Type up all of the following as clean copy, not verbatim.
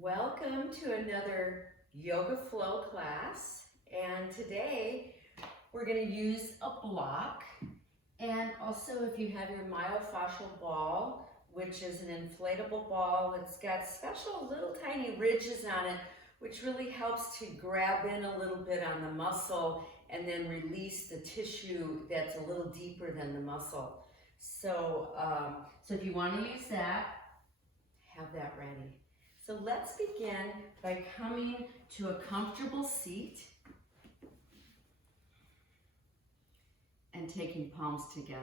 Welcome to another yoga flow class, and today we're going to use a block, and also if you have your myofascial ball, which is an inflatable ball, it's got special little tiny ridges on it which really helps to grab in a little bit on the muscle and then release the tissue that's a little deeper than the muscle. So if you want to use that, have that ready. So let's begin by coming to a comfortable seat and taking palms together.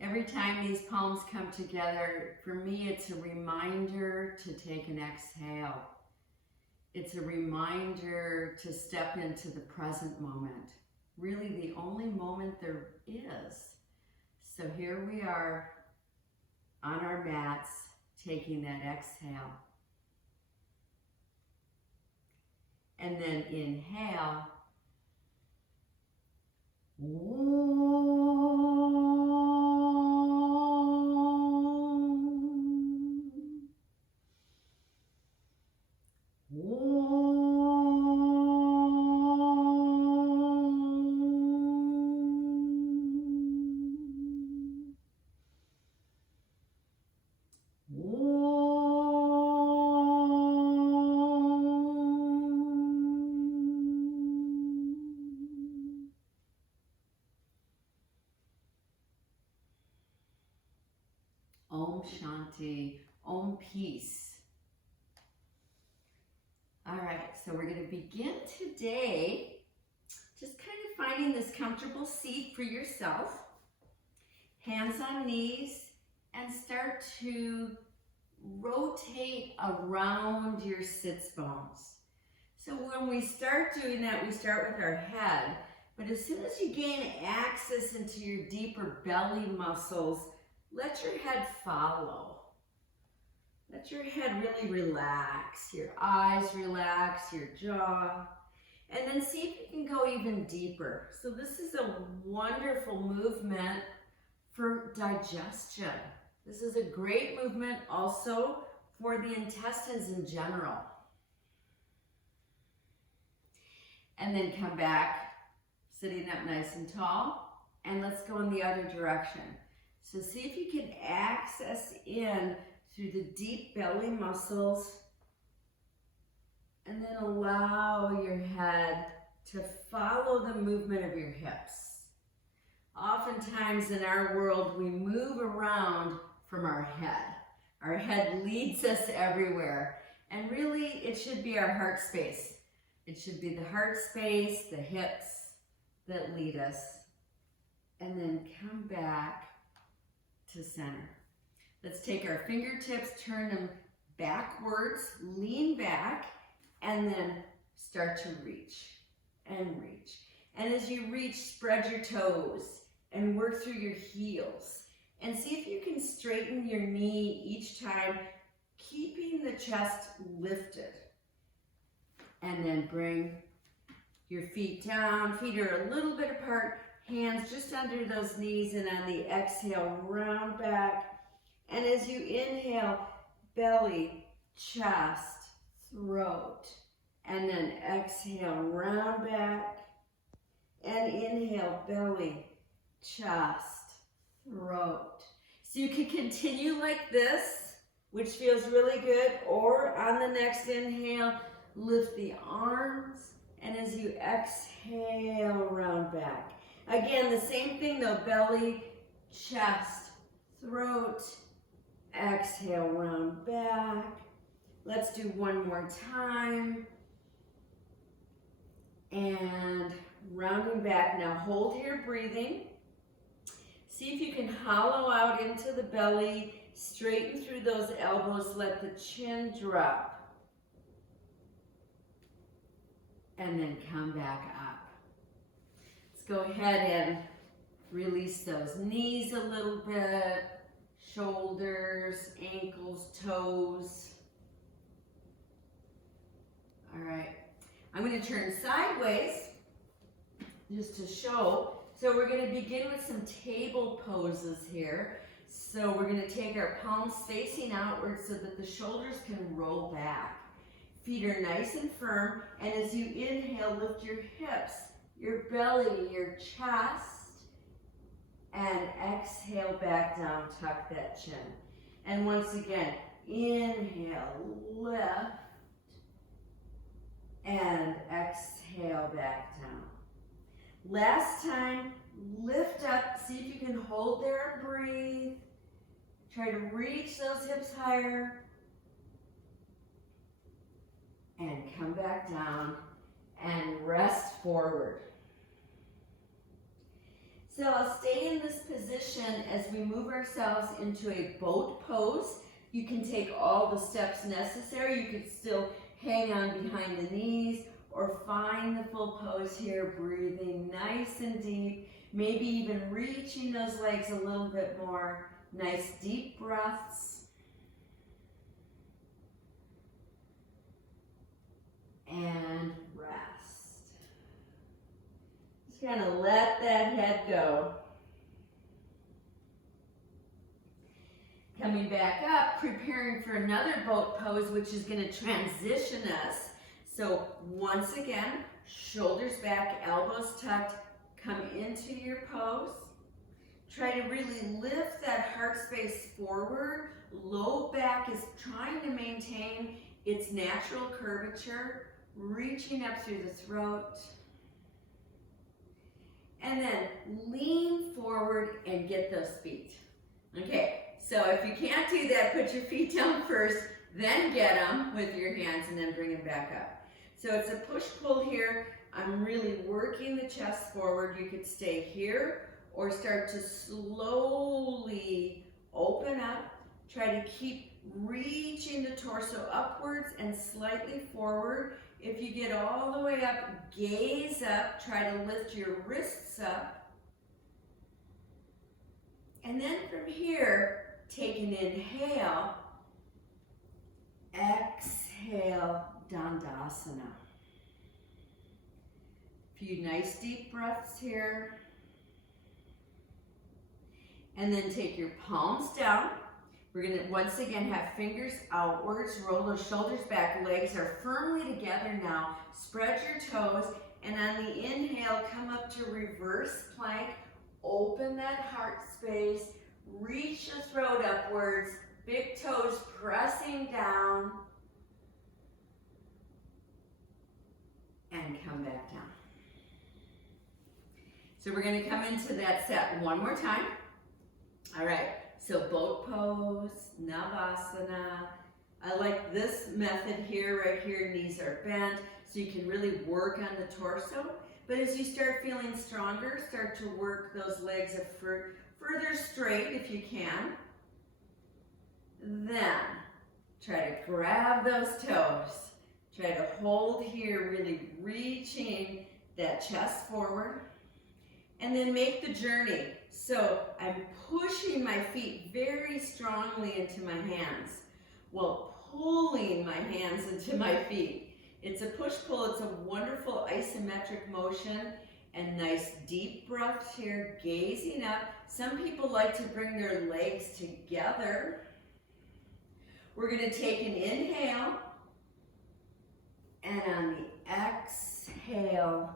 Every time these palms come together, for me it's a reminder to take an exhale. It's a reminder to step into the present moment. Really the only moment there is. So here we are on our mats, taking that exhale. And then inhale. Om Shanti, Om Peace. All right, so we're going to begin today just kind of finding this comfortable seat for yourself. Hands on knees, and start to rotate around your sits bones. So when we start doing that, we start with our head, but as soon as you gain access into your deeper belly muscles, let your head follow. Let your head really relax, your eyes relax, your jaw, and then see if you can go even deeper. So this is a wonderful movement for digestion. This is a great movement also for the intestines in general. And then come back, sitting up nice and tall, and let's go in the other direction. So see if you can access in through the deep belly muscles, and then allow your head to follow the movement of your hips. Oftentimes in our world, we move around from our head. Our head leads us everywhere, and really it should be our heart space. It should be the heart space, the hips that lead us, and then come back to center. Let's take our fingertips, turn them backwards, lean back, and then start to reach and reach. And as you reach, spread your toes and work through your heels. And see if you can straighten your knee each time, keeping the chest lifted. And then bring your feet down. Feet are a little bit apart. Hands just under those knees, and on the exhale, round back. And as you inhale, belly, chest, throat. And then exhale, round back. And inhale, belly, chest, throat. So you can continue like this, which feels really good. Or on the next inhale, lift the arms. And as you exhale, round back. Again, the same thing though, belly, chest, throat, exhale, round back. Let's do one more time. And rounding back. Now hold your breathing. See if you can hollow out into the belly, straighten through those elbows, let the chin drop. And then come back up. Go ahead and release those knees a little bit, shoulders, ankles, toes. All right, I'm going to turn sideways just to show. So we're going to begin with some table poses here. So we're going to take our palms facing outward so that the shoulders can roll back. Feet are nice and firm, and as you inhale, lift your hips, your belly, your chest, and exhale back down, tuck that chin. And once again, inhale, lift, and exhale back down. Last time, lift up, see if you can hold there and breathe. Try to reach those hips higher. And come back down and rest forward. So I'll stay in this position as we move ourselves into a boat pose. You can take all the steps necessary. You could still hang on behind the knees or find the full pose here, breathing nice and deep, maybe even reaching those legs a little bit more. Nice deep breaths. And rest. Just kind of let that head go. Coming back up, preparing for another boat pose, which is going to transition us. So once again, shoulders back, elbows tucked, come into your pose. Try to really lift that heart space forward. Low back is trying to maintain its natural curvature, reaching up through the throat. And then lean forward and get those feet. Okay, so if you can't do that, put your feet down first, then get them with your hands and then bring them back up. So it's a push-pull here. I'm really working the chest forward. You could stay here or start to slowly open up. Try to keep reaching the torso upwards and slightly forward. If you get all the way up, gaze up. Try to lift your wrists up. And then from here, take an inhale. Exhale, Dandasana. A few nice deep breaths here. And then take your palms down. We're going to once again have fingers outwards, roll those shoulders back, legs are firmly together now. Spread your toes, and on the inhale, come up to reverse plank. Open that heart space, reach the throat upwards, big toes pressing down, and come back down. So we're going to come into that set one more time. All right. So boat pose, Navasana. I like this method here, right here, knees are bent, so you can really work on the torso. But as you start feeling stronger, start to work those legs further straight if you can. Then, try to grab those toes. Try to hold here, really reaching that chest forward. And then make the journey. So I'm pushing my feet very strongly into my hands while pulling my hands into my feet. It's a push-pull. It's a wonderful isometric motion and nice deep breaths here, gazing up. Some people like to bring their legs together. We're going to take an inhale, and on the exhale,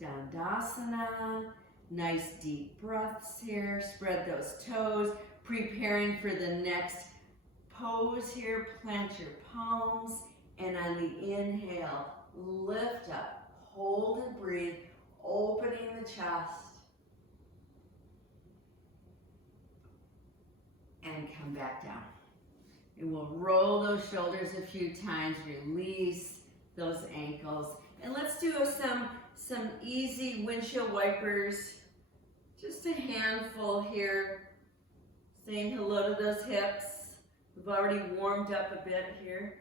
Dandasana. Nice deep breaths here. Spread those toes, preparing for the next pose here. Plant your palms, and on the inhale, lift up, hold and breathe, opening the chest, and come back down. And we'll roll those shoulders a few times, release those ankles, and let's do some easy windshield wipers, just a handful here, saying hello to those hips. We've already warmed up a bit here.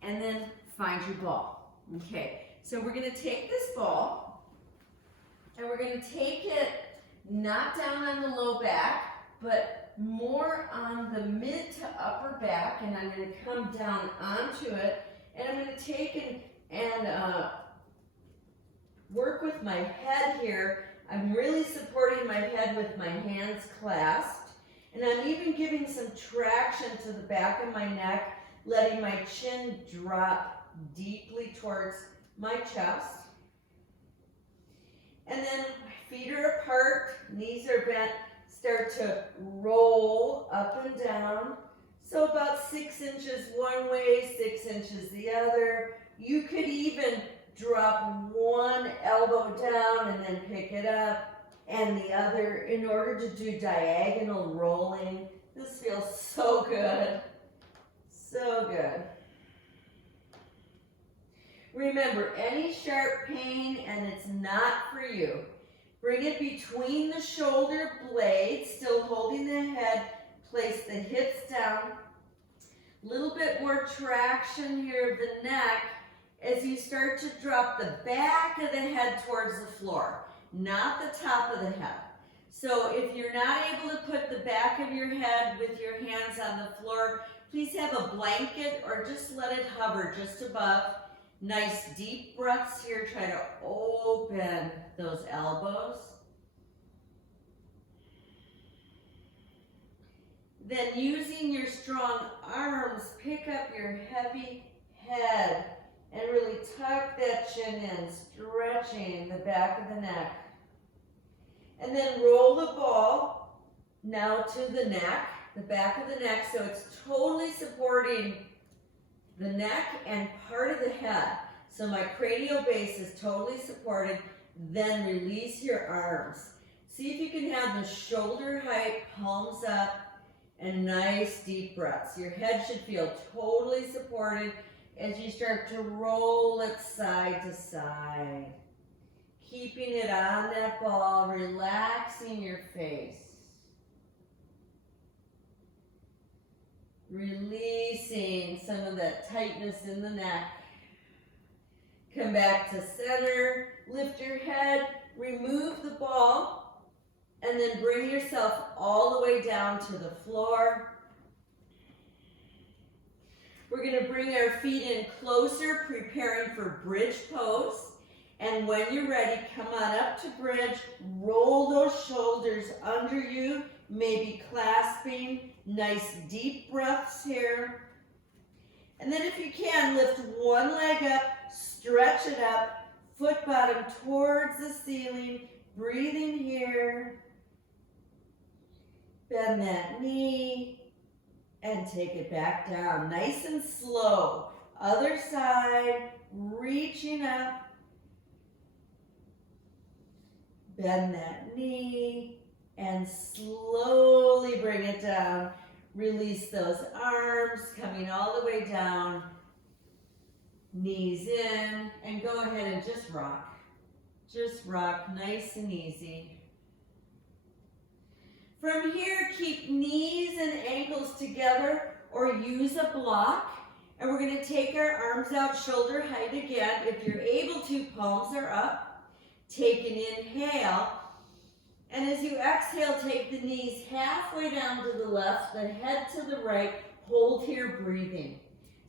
And then find your ball. Okay, so we're going to take this ball, and we're going to take it not down on the low back, but more on the mid to upper back, and I'm going to come down onto it, and I'm going to take and work with my head here. I'm really supporting my head with my hands clasped. And I'm even giving some traction to the back of my neck, letting my chin drop deeply towards my chest. And then feet are apart, knees are bent, start to roll up and down. So about 6 inches one way, 6 inches the other. You could even drop one elbow down and then pick it up and the other in order to do diagonal rolling. This feels so good. So good. Remember, any sharp pain and it's not for you, bring it between the shoulder blades, still holding the head, place the hips down. A little bit more traction here of the neck as you start to drop the back of the head towards the floor, not the top of the head. So if you're not able to put the back of your head with your hands on the floor, please have a blanket or just let it hover just above. Nice deep breaths here. Try to open those elbows. Then using your strong arms, pick up your heavy head and really tuck that chin in, stretching the back of the neck. And then roll the ball now to the neck, the back of the neck, so it's totally supporting the neck and part of the head. So my cranial base is totally supported. Then release your arms. See if you can have the shoulder height, palms up, and nice deep breaths. Your head should feel totally supported as you start to roll it side to side. Keeping it on that ball, relaxing your face. Releasing some of that tightness in the neck. Come back to center, lift your head, remove the ball, and then bring yourself all the way down to the floor. We're going to bring our feet in closer, preparing for bridge pose. And when you're ready, come on up to bridge, roll those shoulders under you, maybe clasping, nice deep breaths here. And then if you can, lift one leg up, stretch it up, foot bottom towards the ceiling, breathing here. Bend that knee and take it back down, nice and slow. Other side, reaching up. Bend that knee and slowly bring it down. Release those arms, coming all the way down. Knees in, and go ahead and just rock. Just rock, nice and easy. From here, keep knees and ankles together or use a block. And we're going to take our arms out shoulder height again. If you're able to, palms are up. Take an inhale, and as you exhale, take the knees halfway down to the left, the head to the right, hold here breathing.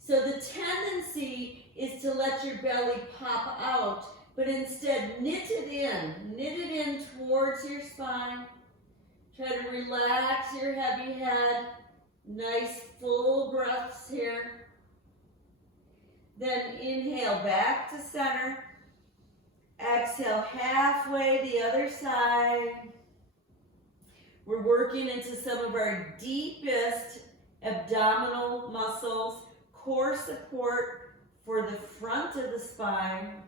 So the tendency is to let your belly pop out, but instead knit it in towards your spine. Try to relax your heavy head, nice full breaths here. Then inhale back to center. Exhale halfway the other side. We're working into some of our deepest abdominal muscles, core support for the front of the spine.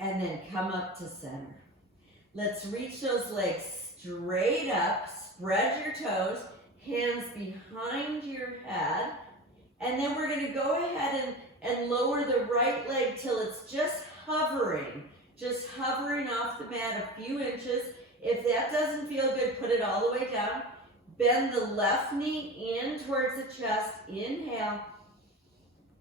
And then come up to center. Let's reach those legs straight up, spread your toes, hands behind your head. And then we're going to go ahead and lower the right leg till it's just hovering off the mat a few inches. If that doesn't feel good, put it all the way down. Bend the left knee in towards the chest. Inhale.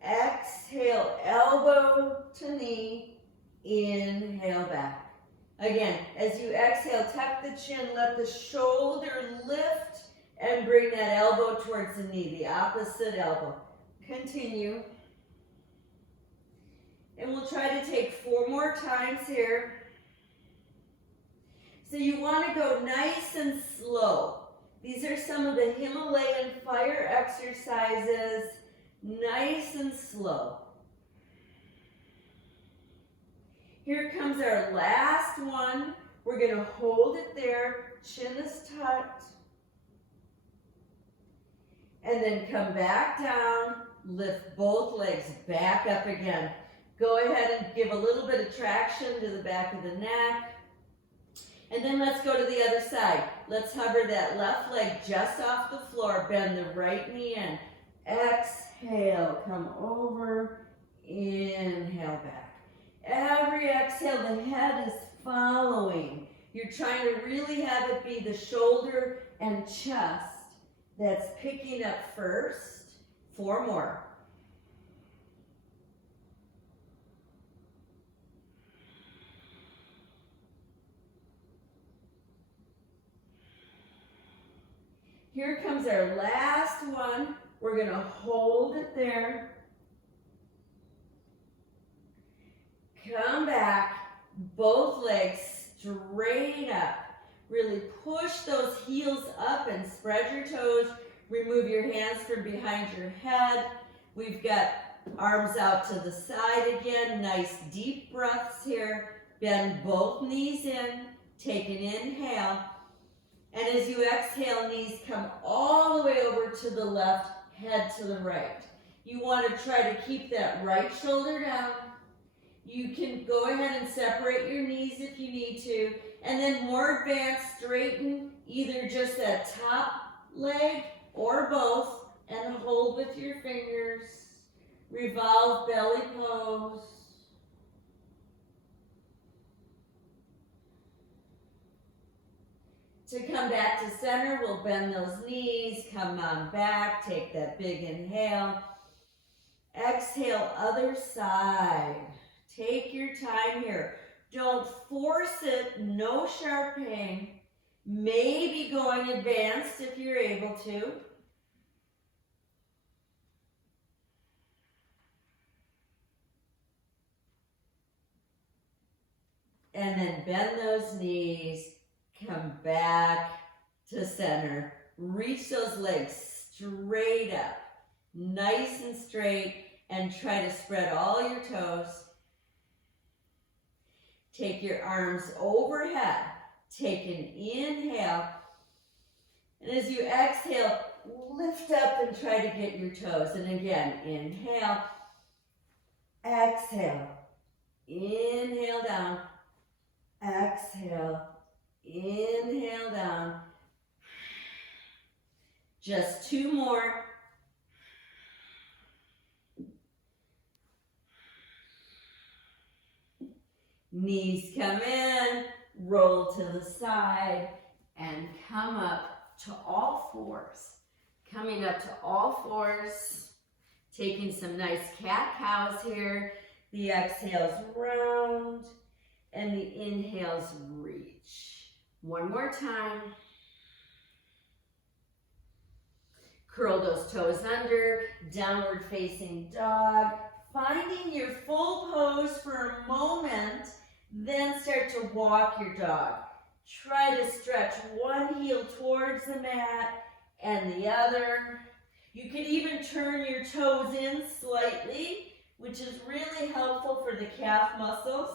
Exhale, elbow to knee. Inhale back. Again, as you exhale, tuck the chin, let the shoulder lift, and bring that elbow towards the knee, the opposite elbow. Continue. And we'll try to take 4 more times here. So you want to go nice and slow. These are some of the Himalayan fire exercises, nice and slow. Here comes our last one. We're going to hold it there, chin is tucked, and then come back down, lift both legs back up again. Go ahead and give a little bit of traction to the back of the neck. And then let's go to the other side. Let's hover that left leg just off the floor, bend the right knee in. Exhale, come over, inhale back. Every exhale, the head is following. You're trying to really have it be the shoulder and chest that's picking up first. 4 more. Here comes our last one. We're going to hold it there. Come back, both legs straight up. Really push those heels up and spread your toes. Remove your hands from behind your head. We've got arms out to the side again. Nice deep breaths here. Bend both knees in. Take an inhale. And as you exhale, knees come all the way over to the left, head to the right. You want to try to keep that right shoulder down. You can go ahead and separate your knees if you need to. And then more advanced, straighten either just that top leg or both and hold with your fingers. Revolve belly pose. To come back to center, we'll bend those knees, come on back, take that big inhale. Exhale, other side. Take your time here. Don't force it, no sharp pain. Maybe going advanced if you're able to. And then bend those knees, come back to center. Reach those legs straight up, nice and straight, and try to spread all your toes. Take your arms overhead. Take an inhale. And as you exhale, lift up and try to get your toes. And again, inhale, exhale, inhale down, exhale, inhale down. Just 2 more. Knees come in, roll to the side, and come up to all fours. Coming up to all fours, taking some nice cat-cows here. The exhales round, and the inhales reach. 1 more time. Curl those toes under, downward facing dog. Finding your full pose for a moment, then start to walk your dog. Try to stretch one heel towards the mat and the other. You can even turn your toes in slightly, which is really helpful for the calf muscles.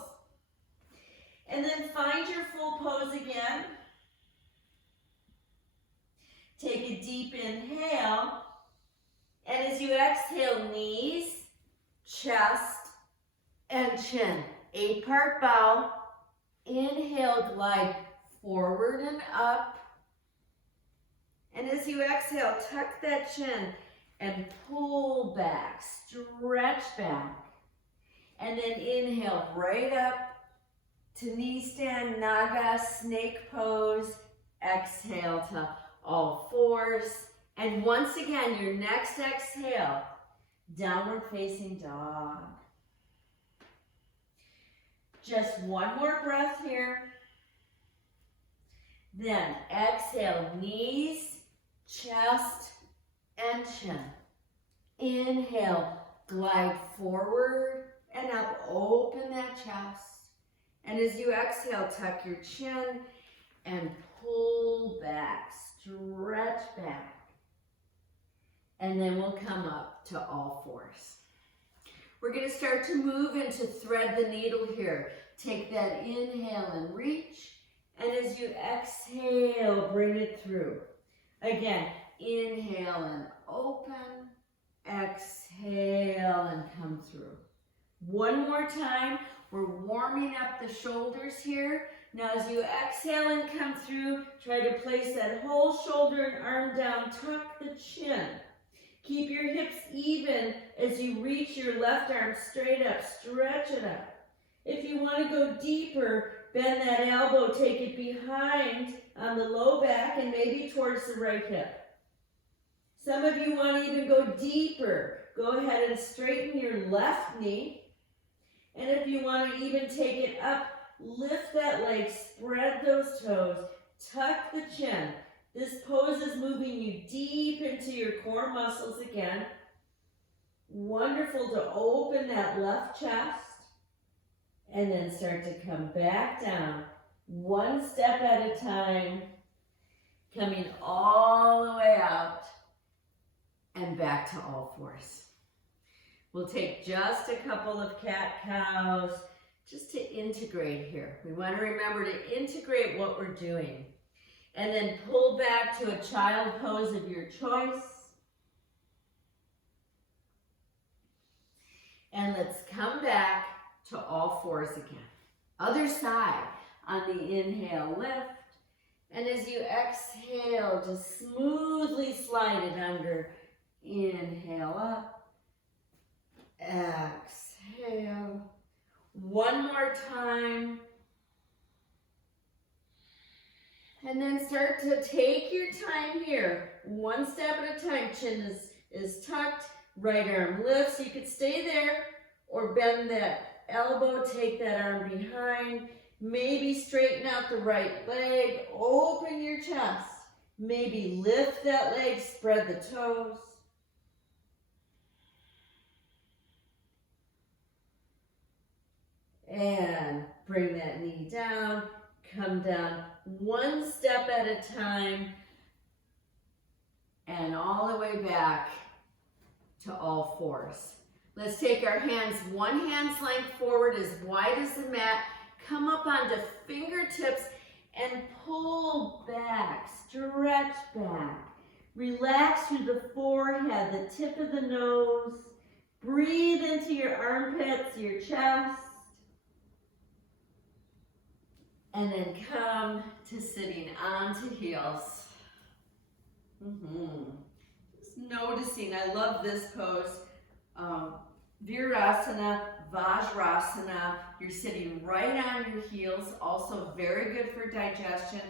And then find your full pose again. Take a deep inhale. And as you exhale, knees, chest, and chin. 8-part bow. Inhale, glide forward and up. And as you exhale, tuck that chin and pull back, stretch back. And then inhale right up to knee stand, naga, snake pose. Exhale to all fours. And once again, your next exhale, downward facing dog. Just 1 more breath here. Then exhale, knees, chest, and chin. Inhale, glide forward and up, open that chest. And as you exhale, tuck your chin and pull back, stretch back. And then we'll come up to all fours. We're going to start to move into thread the needle here. Take that inhale and reach. And as you exhale, bring it through. Again, inhale and open. Exhale and come through. One more time. We're warming up the shoulders here. Now as you exhale and come through, try to place that whole shoulder and arm down. Tuck the chin. Keep your hips even as you reach your left arm straight up. Stretch it up. If you want to go deeper, bend that elbow. Take it behind on the low back and maybe towards the right hip. Some of you want to even go deeper. Go ahead and straighten your left knee. And if you want to even take it up, lift that leg, spread those toes, tuck the chin. This pose is moving you deep into your core muscles again. Wonderful to open that left chest and then start to come back down, one step at a time, coming all the way out and back to all fours. We'll take just a couple of cat-cows just to integrate here. We want to remember to integrate what we're doing. And then pull back to a child pose of your choice. And let's come back to all fours again. Other side. On the inhale, lift. And as you exhale, just smoothly slide it under. Inhale up. Exhale. One more time. And then start to take your time here. One step at a time. Chin is tucked. Right arm lifts. You could stay there or bend that elbow. Take that arm behind. Maybe straighten out the right leg. Open your chest. Maybe lift that leg. Spread the toes. And bring that knee down. Come down one step at a time and all the way back to all fours. Let's take our hands one hand's length forward as wide as the mat. Come up onto fingertips and pull back, stretch back. Relax through the forehead, the tip of the nose. Breathe into your armpits, your chest. And then come to sitting onto heels. Just noticing, I love this pose. Virasana, Vajrasana. You're sitting right on your heels. Also very good for digestion.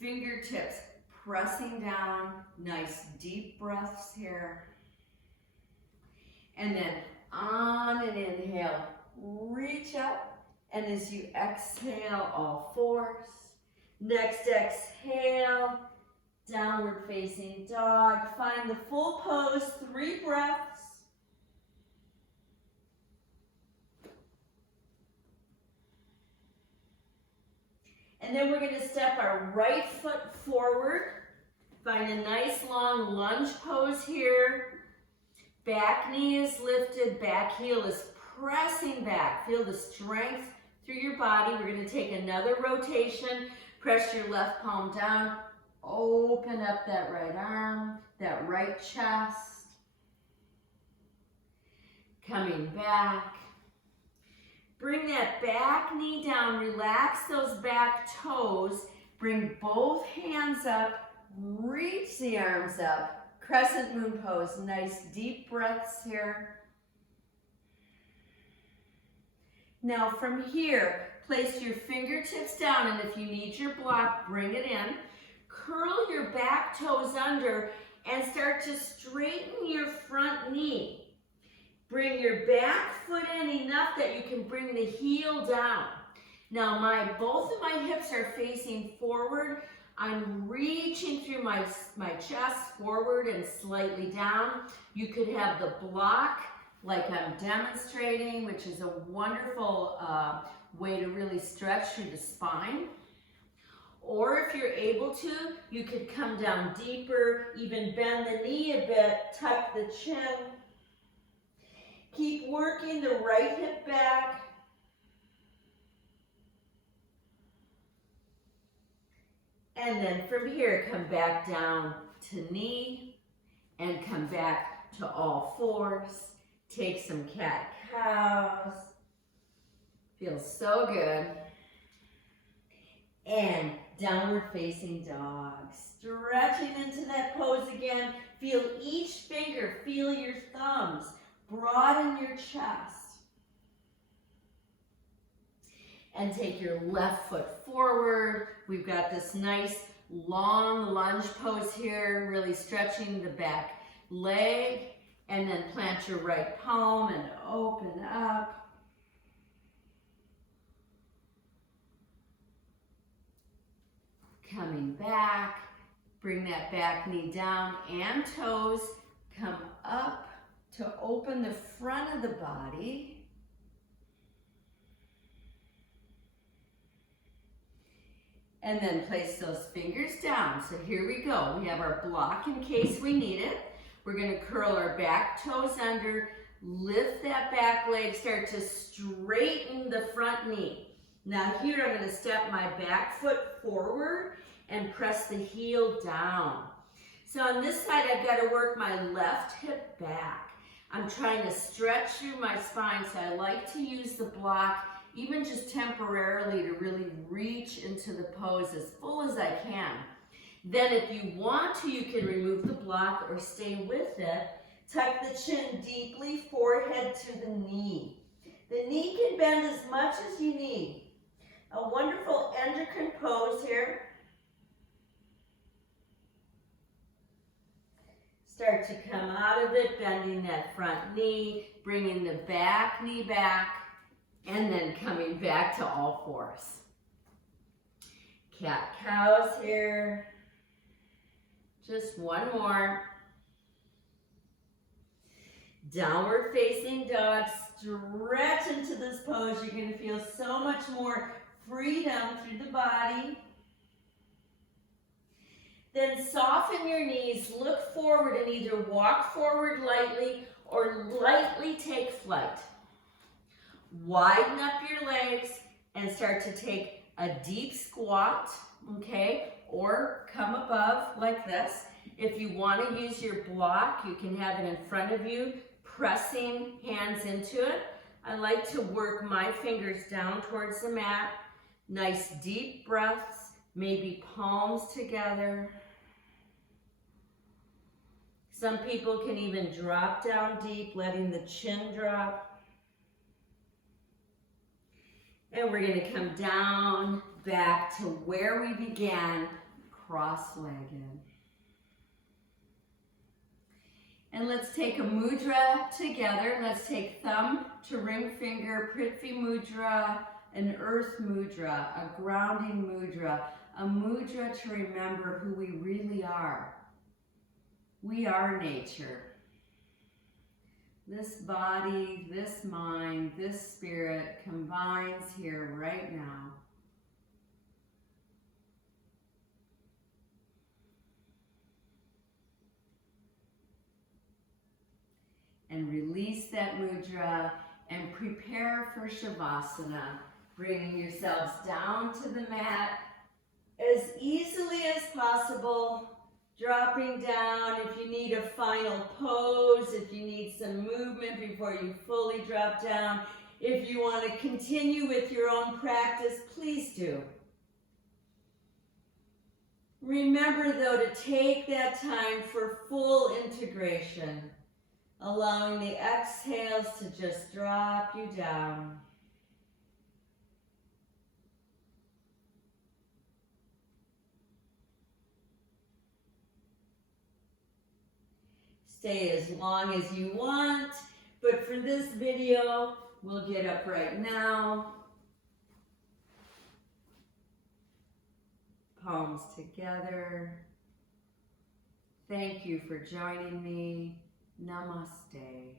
Fingertips pressing down. Nice deep breaths here. And then on an inhale, reach up. And as you exhale, all fours. Next exhale, downward facing dog. Find the full pose, 3 breaths. And then we're going to step our right foot forward. Find a nice long lunge pose here. Back knee is lifted, back heel is pressing back. Feel the strength through your body. We're going to take another rotation. Press your left palm down. Open up that right arm, that right chest. Coming back. Bring that back knee down. Relax those back toes. Bring both hands up. Reach the arms up. Crescent moon pose. Nice deep breaths here. Now from here, place your fingertips down, and if you need your block, bring it in. Curl your back toes under and start to straighten your front knee. Bring your back foot in enough that you can bring the heel down. Now both of my hips are facing forward. I'm reaching through my chest forward and slightly down. You could have the block like I'm demonstrating, which is a wonderful way to really stretch through the spine. Or if you're able to, you could come down deeper, even bend the knee a bit, tuck the chin. Keep working the right hip back. And then from here, come back down to knee and come back to all fours. Take some cat-cows. Feels so good. And downward facing dog. Stretching into that pose again. Feel each finger, feel your thumbs. Broaden your chest. And take your left foot forward. We've got this nice long lunge pose here, really stretching the back leg. And then plant your right palm and open up. Coming back, bring that back knee down and toes. Come up to open the front of the body. And then place those fingers down. So here we go. We have our block in case we need it. We're going to curl our back toes under, lift that back leg, start to straighten the front knee. Now here I'm going to step my back foot forward and press the heel down. So on this side, I've got to work my left hip back. I'm trying to stretch through my spine, so I like to use the block, even just temporarily, to really reach into the pose as full as I can. Then if you want to, you can remove the block or stay with it. Tuck the chin deeply, forehead to the knee. The knee can bend as much as you need. A wonderful endocrine pose here. Start to come out of it, bending that front knee, bringing the back knee back, and then coming back to all fours. Cat-cows here. Just one more. Downward facing dog. Stretch into this pose. You're going to feel so much more freedom through the body. Then soften your knees, look forward and either walk forward lightly or lightly take flight. Widen up your legs and start to take a deep squat, okay? Or come above like this. If you want to use your block, you can have it in front of you, pressing hands into it. I like to work my fingers down towards the mat. Nice deep breaths, maybe palms together. Some people can even drop down deep, letting the chin drop. And we're going to come down back to where we began, cross-legged. And let's take a mudra together. Let's take thumb to ring finger, Prithvi mudra, an earth mudra, a grounding mudra, a mudra to remember who we really are. We are nature. This body, this mind, this spirit combines here right now. And release that mudra and prepare for Shavasana, bringing yourselves down to the mat as easily as possible. Dropping down if you need a final pose, if you need some movement before you fully drop down. If you want to continue with your own practice, please do. Remember though to take that time for full integration, allowing the exhales to just drop you down. Stay as long as you want, but for this video, we'll get up right now. Palms together. Thank you for joining me. Namaste.